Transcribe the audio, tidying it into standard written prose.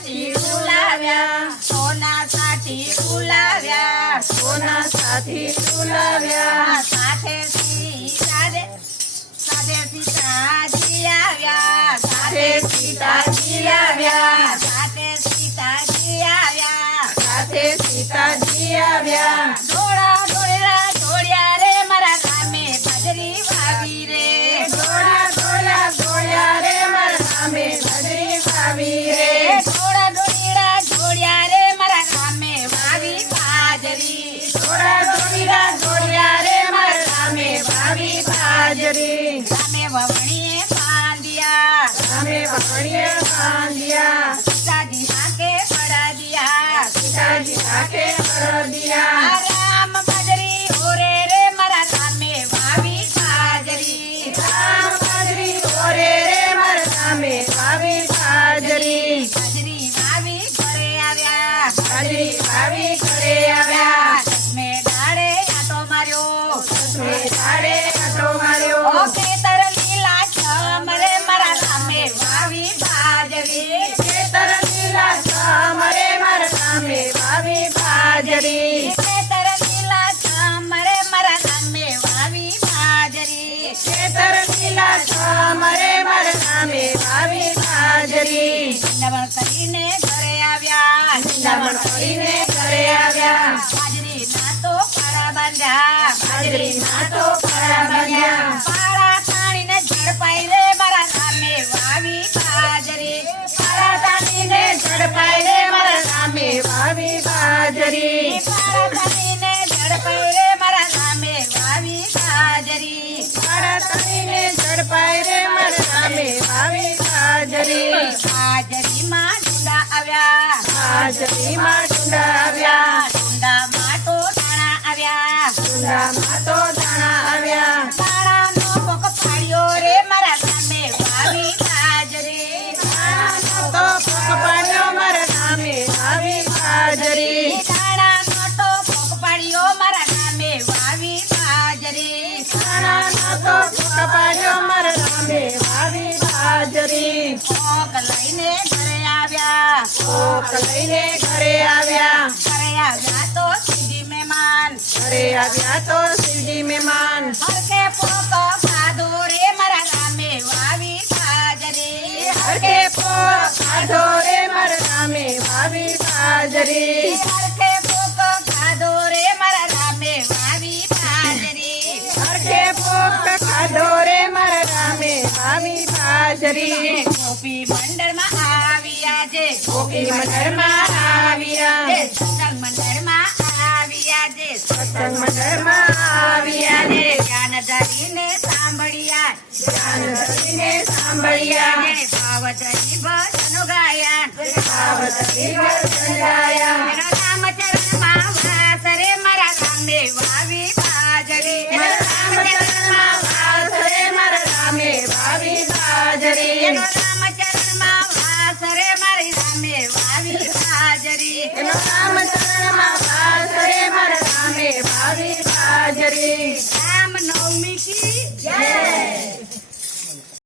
સાથી બોલાવ્યા, સોના સાથી બોલાવ્યા, સોના સાથી બોલાવ્યા, સાથે સીતાજી આવ્યા, સાથે સીતાજી આવ્યા, સાથે સીતાજી આવ્યા, સાથે સીતાજી આવ્યા. ડોળા ડોળા ઢોળ્યા રે મારા રામે બાજરી વાવી રે, ડોળા ડોળા ઢોળ્યા રે મારા રામે બાજરી વાવી રે, ડોળા ડોળીડા ઢોળ્યા રે મારા રામે વાવી બાજરી, ડોળા ડોળીડા ઢોળ્યા રે મારા રામે વાવી બાજરી, રામે વવણીએ બાંધ્યા, રામે વાવણીએ બાંધ્યા, સીતાજી હાથે પડાવ્યા, સીતાજી હાથે પરદિયા, રામ બાજરી ઓરે રે મારા રામે વાવી બાજરી, રામ બાજરી ઓરે રે મારા રામે વાવી બાજરી, બાજરી વાવી ઘરે આવ્યા, બાજરી વાવી ઘરે આવ્યા, દસમે દાડે આંટો માર્યો, દસમે દાડે આંટો માર્યો, ઓ ખેતર લીલા છમ રે મારા રામે વાવી બાજરી, ખેતર લીલા છમ રે મારા રામે વાવી બાજરી, ખેતર લીલા છમ રે મારા રામે વાવી બાજરી, ખેતર લીલા છમ રે મારા રામે વાવી બાજરી, નિંદામણ કરીને ઘરે આવ્યા, નિંદામણ કરીને ઘરે આવ્યા, બાજરી ના તો પાડા બાંધ્યા, બાજરીના તો પાડા બાંધ્યા, પાડા તાણીને ઝડપાઈ રે મારા રામે વાવી બાજરી, પાડા તાણીને ઝડપાઈ રે મારા રામે વાવી બાજરી, પાડા તાણીને ઝડપાઈ રે મારા રામે વાવી બાજરી, પાડા તાણીને ઝડપાઈ રે મારા રામે વાવી બાજરી, બાજરીમાં ડુંડા આવ્યા, બાજરીમાં ડુંડા આવ્યા, ડુંડામાં તો દાણા આવ્યા, ડુંડામાં તો દાણા આવ્યા, દાણાનો પોક પાડ્યો રે મારા રામે વાવી બાજરી, દાણાનો તો પોક પાડ્યો મારા રામે વાવી બાજરી, દાણાનો તો પોક પાડ્યો મારા રામે વાવી બાજરી, દાણાનો તો પોક પાડ્યો મારા રામે વાવી બાજરી, પોક લઈને ઘરે આવ્યા, પોક લઈને ઘરે આવ્યા, ઘરે આવ્યા તો સીધી મહેમાન, ઘરે આવ્યા તો સીધી મહેમાન, હરકે પોક ખાધો રે મારા રામે વાવી બાજરી, હરકે પોક ખાધો રે મારા રામે વાવી બાજરી, હરકે પોક ખાધો રે મારા રામે વાવી બાજરી, હરકે પોક ખાધો રે મારા રામે વાવી બાજરી, ગોપી મંડળમાં આવ્યા છે, ગોપી મંડળમાં આવ્યા, સત્સંગ મંડળમાં આવ્યા છે, સત્સંગ મંડળમાં આવ્યા ને, જ્ઞાન ધરીને સાંભળ્યા, જ્ઞાન ધરીને સાંભળ્યા, જેને ભાવ ધરી ભજનો ગાયા, ભાવથી વચન ગાયા, રામચરણમાં વાસ રે મારા રામે